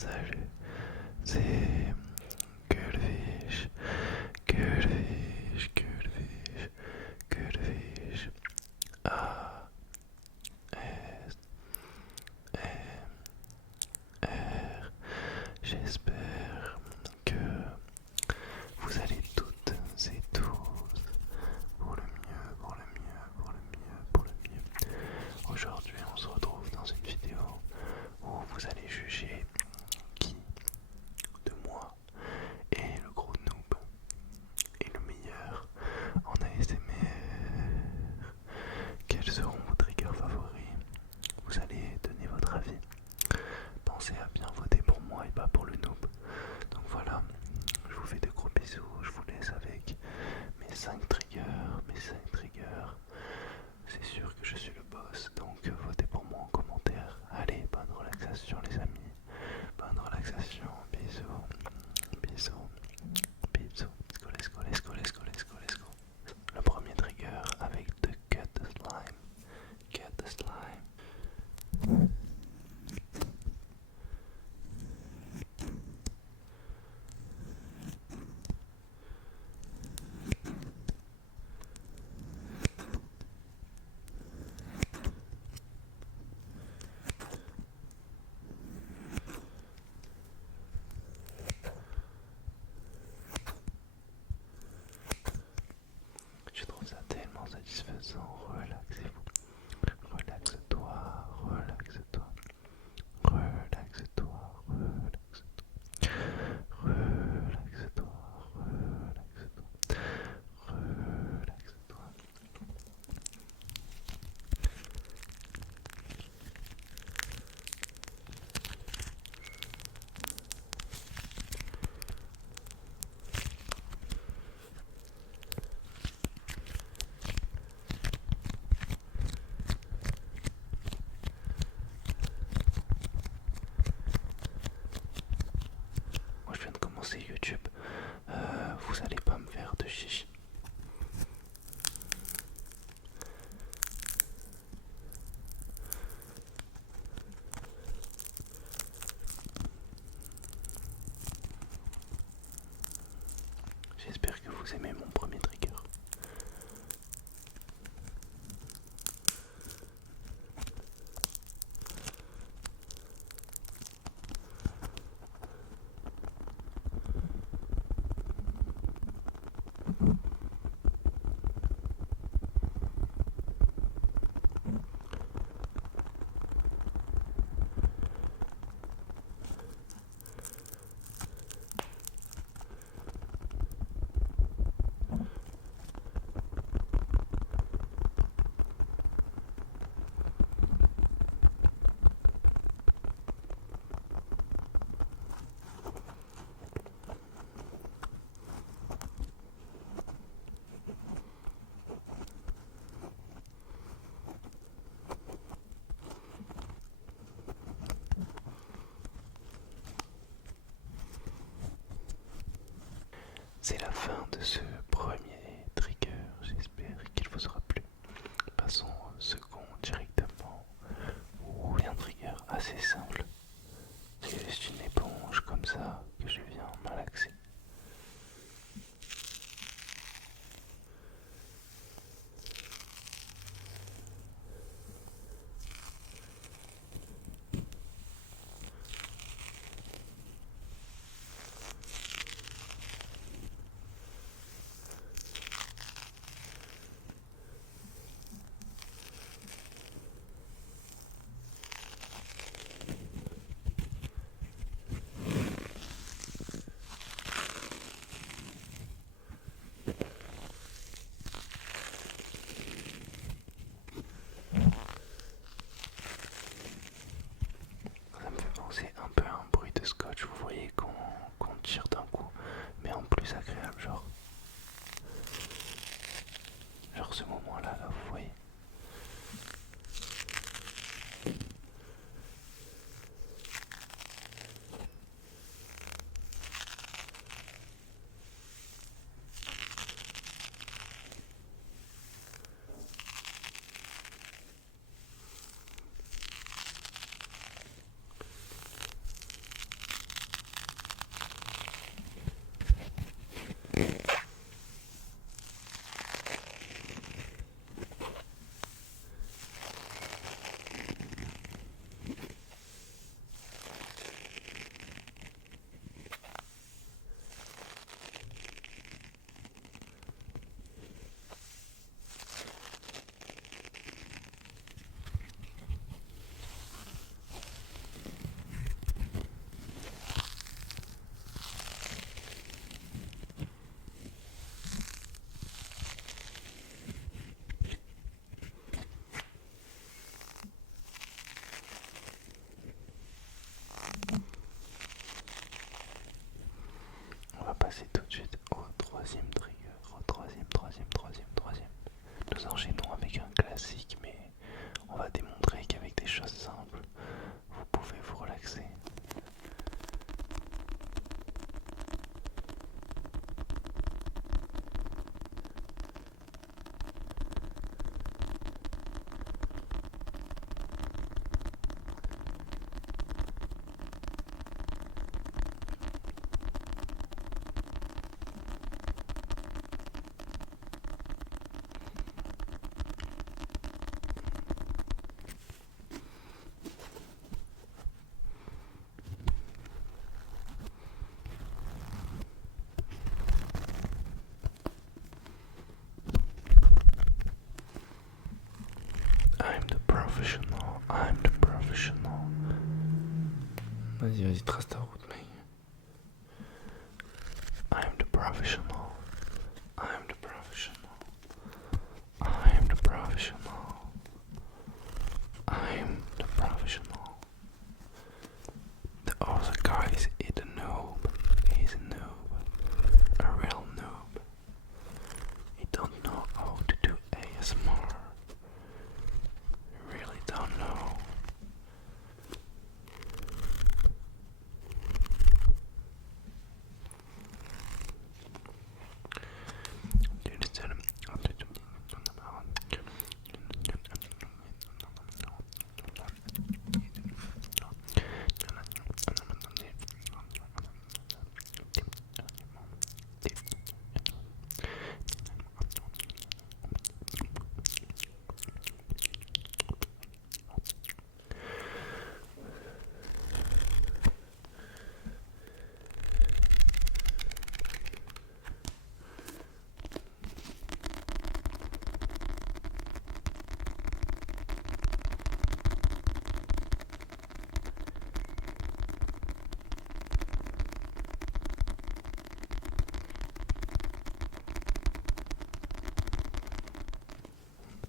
Salut, c'est Gulfish, Gulfish, Gulfish, Gulfish. A S M R. J'espère que vous allez toutes et tous pour le mieux, pour le mieux, pour le mieux, pour le mieux. Aujourd'hui, on se retrouve dans une vidéo où vous allez juger qui de moi est le gros noob et le meilleur en ASMR. Quels seront vos triggers favoris? Vous allez donner votre avis. Pensez à bien voter pour moi et pas pour le noob. Donc voilà, je vous fais de gros bisous. Je vous laisse avec mes 5 triggers. Mes 5 triggers. C'est sûr que je suis le boss. Donc votez pour moi en commentaire. Allez, bonne relaxation les amis. Bonne relaxation. Bisous. Bisous. Bisous. Let's go, let's go, let's go, let's go, let's go, let's go. Le premier trigger avec The Cut the Slime. Cut the Slime. Je trouve ça tellement satisfaisant. Relaxez-vous. Relaxe-toi, relaxe-toi. Relaxe-toi, relaxe-toi. Relaxe-toi, relaxe-toi. Relaxe-toi. Moi je viens de commencer YouTube. Vous allez pas me faire de chichi. J'espère que vous aimez mon premier trigger. C'est la fin de ce premier trigger, j'espère qu'il vous aura plu. Passons au second directement. Un trigger assez simple. C'est juste une éponge comme ça que je viens malaxer. Ça me fait penser un peu à un bruit de scotch, vous voyez, qu'on tire d'un coup, mais en plus agréable, genre ce moment-là, là, vous voyez. Vas-y, trace ta route, mec. I'm the professional. I'm the professional. I'm the professional. I'm the professional. The other guy is a noob. He's a noob. A real noob. He don't know how to do ASMR. He really don't know.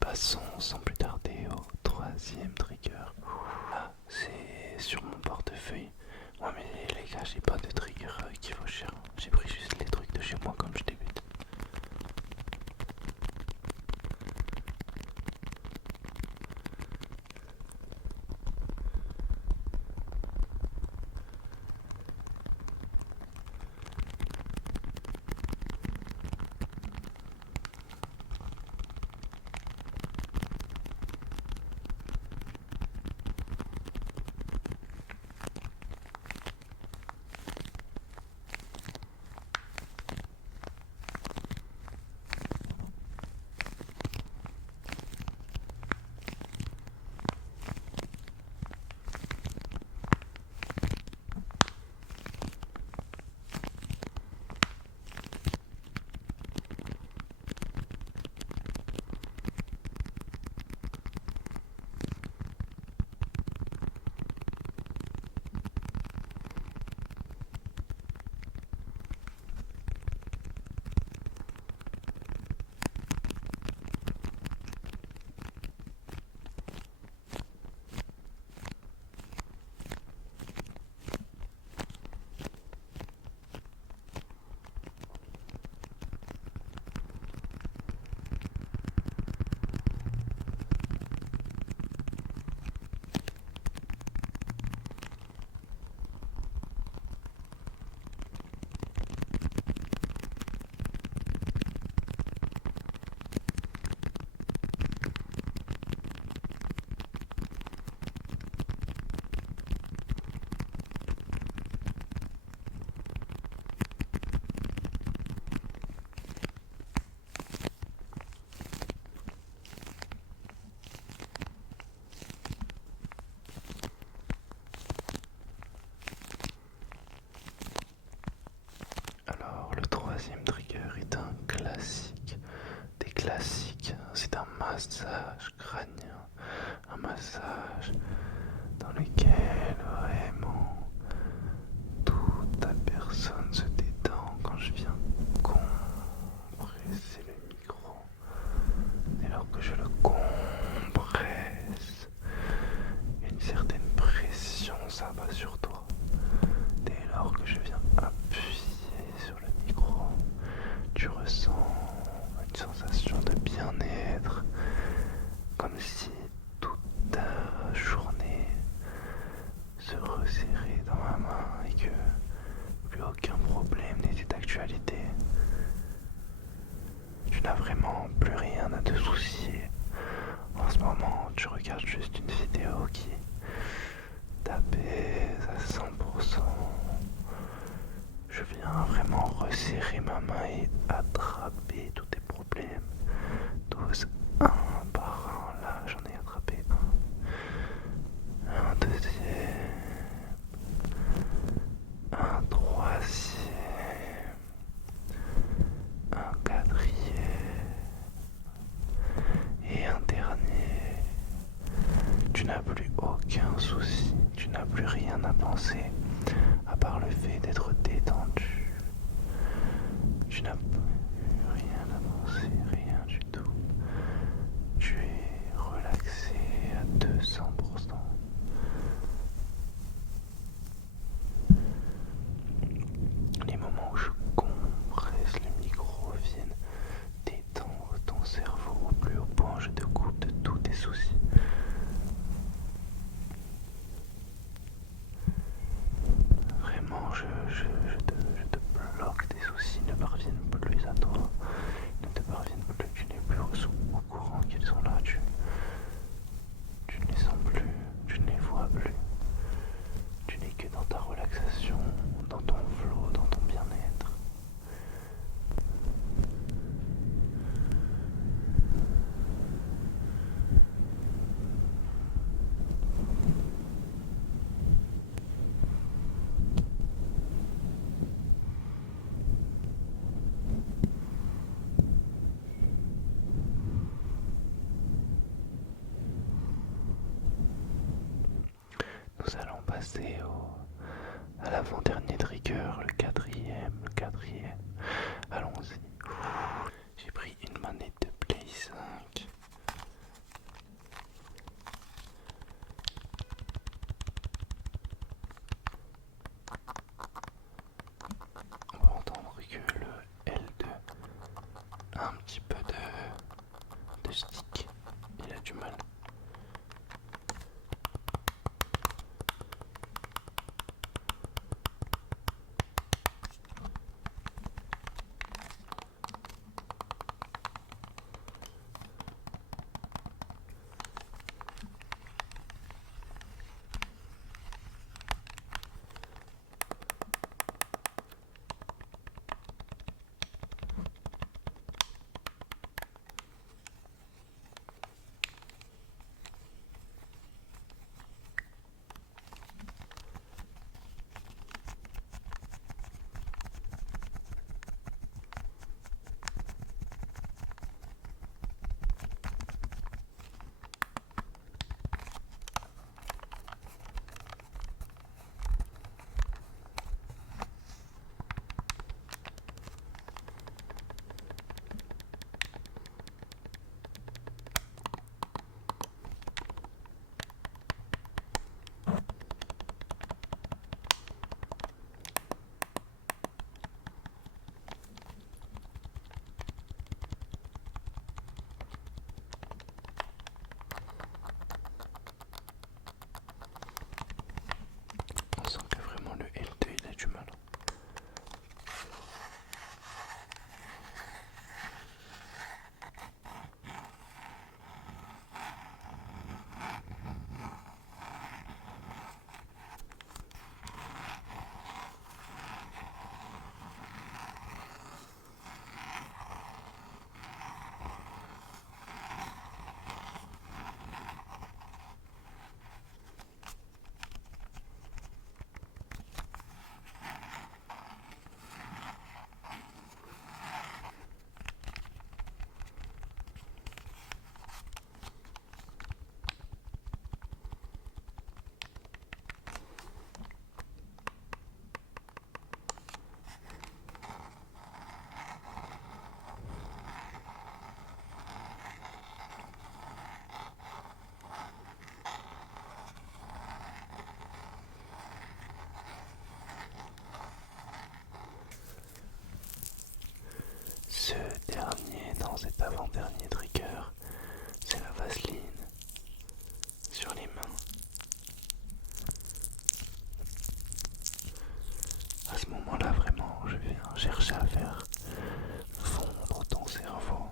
Passons sans plus tarder au troisième trigger. Ah, c'est sur mon portefeuille. Ouais, mais les gars, j'ai pas de trigger qui vaut cher. J'ai pris juste les trucs de chez moi comme je débute. Alors, le troisième trigger est un classique des classiques. C'est un massage crânien, un massage dans lequel vraiment toute ta personne se détend quand je viens compresser le micro. Dès lors que je le compresse, une certaine pression s'abat sur toi. Dès lors que je viens appuyer sur le micro, tu ressens une sensation de bien-être, comme si toute ta journée se resserrait dans ma main et que plus aucun problème n'était d'actualité. Tu n'as vraiment plus rien à te soucier. En ce moment, tu regardes juste une vidéo qui t'apaise à 100%. Je viens vraiment resserrer ma main et attraper tous tes problèmes. Tous un par un. Là, j'en ai attrapé un deuxième, un troisième, un quatrième et un dernier. Tu n'as plus aucun souci, tu n'as plus rien à penser. je te bloque, tes soucis ne parviennent plus à toi, ne te parviennent plus, tu n'es plus au courant qu'ils sont là, tu ne les sens plus, tu ne les vois plus, tu n'es que dans ta relaxation, dans ton flow, dans ton bien-être. Nous allons passer à l'avant-dernier trigger, le quatrième. Allons-y. J'ai pris une manette de Play 5. On va entendre que le L2 a un petit peu de stick. Il a du mal. On sent que vraiment le L2 il a du mal. Ce dernier, dans cet avant-dernier trigger, c'est la vaseline sur les mains. À ce moment-là, vraiment, je viens chercher à faire fondre ton cerveau.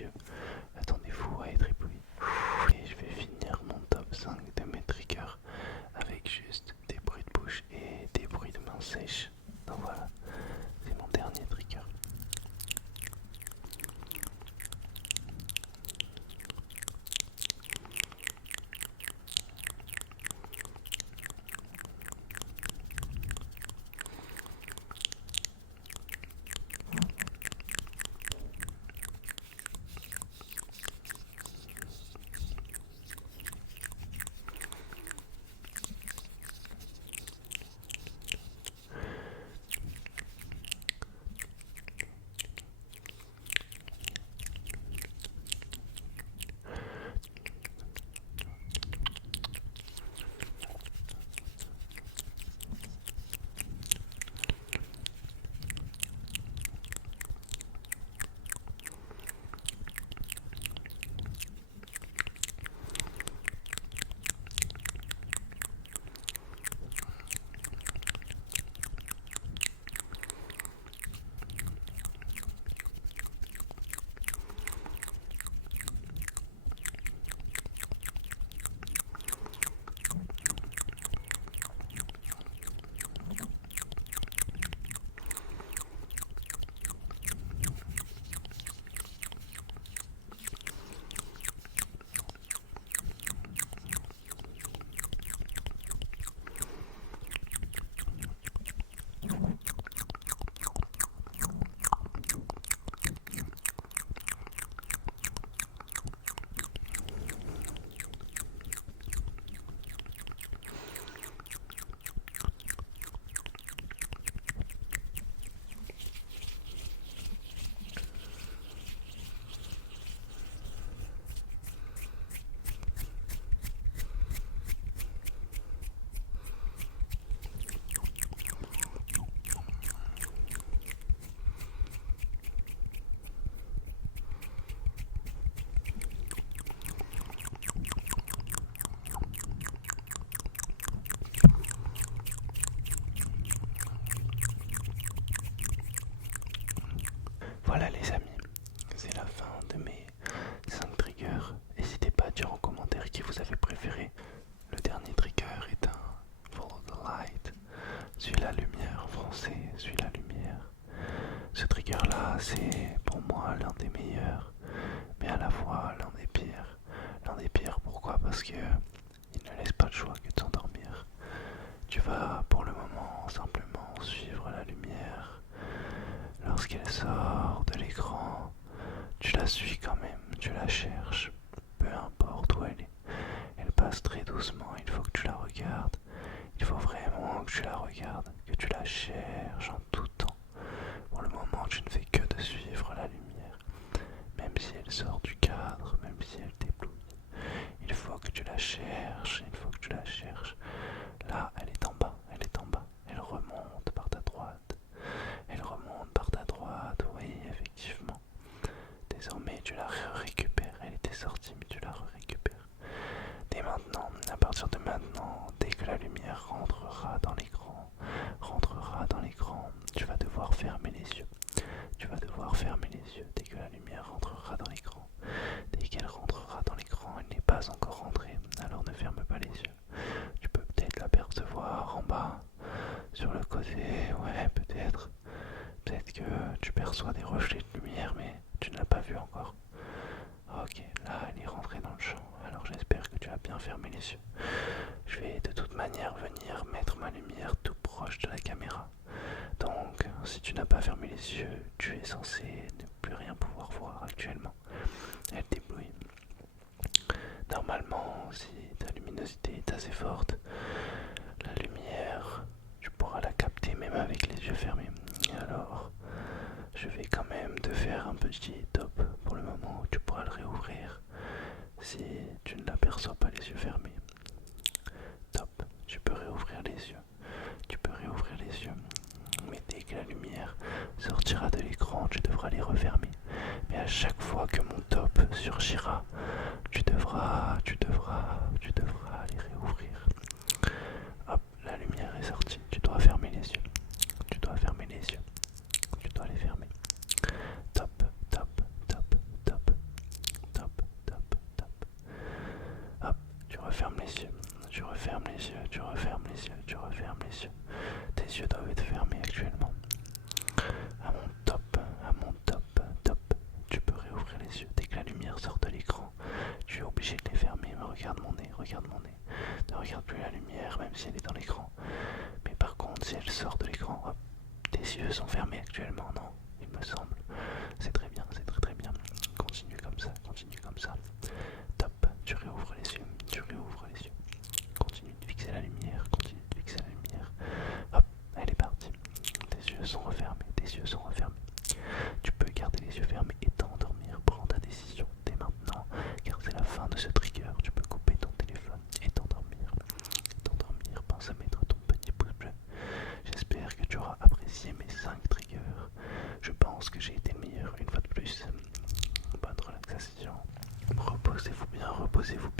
yeux. Attendez-vous à être ébloui. Et je vais finir mon top 5 de mes triggers avec juste des bruits de bouche et des bruits de mains sèches. Donc voilà, c'est mon dernier trigger. Voilà les amis, c'est la fin de mes 5 triggers. N'hésitez pas à dire en commentaire qui vous avez préféré. Le dernier trigger est un Follow the Light. Suis la lumière en français, suis la lumière. Ce trigger là, c'est pour moi l'un des meilleurs, mais à la fois l'un des pires. L'un des pires, pourquoi? Parce que il ne laisse pas le choix que de s'endormir. Tu vas pour le moment simplement suivre la lumière. Lorsqu'elle sort de l'écran, tu la suis quand même, tu la cherches, peu importe où elle est. Elle passe très doucement, il faut que tu la regardes. Il faut vraiment que tu la regardes, que tu la cherches en tout temps. Pour le moment, tu ne fais que de suivre la lumière. Même si elle sort du cadre, même si elle t'éblouit. Il faut que tu la cherches, il faut que tu la cherches. Là, elle est en bas, elle est en bas. Elle remonte par ta droite. Elle remonte par ta droite, oui, effectivement. Désormais, tu la récupères. Elle était sortie, mais tu la récupères. Dès maintenant, à partir de maintenant, dès que la lumière rentrera dans l'écran, tu vas devoir fermer les yeux. Tu vas devoir fermer les yeux dès que la lumière rentrera dans l'écran. Dès qu'elle rentrera dans l'écran, elle n'est pas encore rentrée, alors ne ferme pas les yeux. Tu peux peut-être l'apercevoir en bas, sur le côté, ouais, peut-être. Peut-être que tu perçois des reflets de lumière, mais tu ne l'as pas vu encore. Ok, là elle est rentrée dans le champ, alors j'espère que tu as bien fermé les yeux. Je vais de toute manière venir mettre ma lumière tout proche de la caméra. Donc, si tu n'as pas fermé les yeux, tu es censé ne plus rien pouvoir voir actuellement. Elle t'éblouit. Normalement, si ta luminosité est assez forte, la lumière, tu pourras la capter même avec les yeux fermés. Alors, je vais quand même te faire un petit top pour le moment où tu pourras le réouvrir si tu ne l'aperçois pas les yeux fermés. Top, tu peux réouvrir les yeux. Tu peux réouvrir les yeux. Mais dès que la lumière sortira de l'écran, tu devras les refermer. Mais à chaque fois que mon top surgira, tu devras les réouvrir. Hop, la lumière est sortie. Tu dois fermer les yeux. Tu dois fermer les yeux. Tu dois les fermer. Top, top, top, top, regarde mon nez, ne regarde plus la lumière même si elle est dans l'écran. Mais par contre, si elle sort de l'écran, hop, tes yeux sont fermés actuellement, non? Il me semble. C'est très bien, c'est très très bien. Continue comme ça, continue comme ça. Top, tu réouvres les yeux, tu réouvres les yeux. Continue de fixer la lumière, continue de fixer la lumière. Hop, elle est partie. Tes yeux sont refermés, tes yeux sont refermés. Tu peux garder les yeux fermés et t'endormir. Prends ta décision dès maintenant, car c'est la fin de ce trigger. Tu peux couper ton téléphone et t'endormir. T'endormir, pense à mettre ton petit pouce bleu. J'espère que tu auras apprécié mes 5 triggers. Je pense que j'ai été le meilleur une fois de plus. Bonne relaxation. Reposez-vous bien, reposez-vous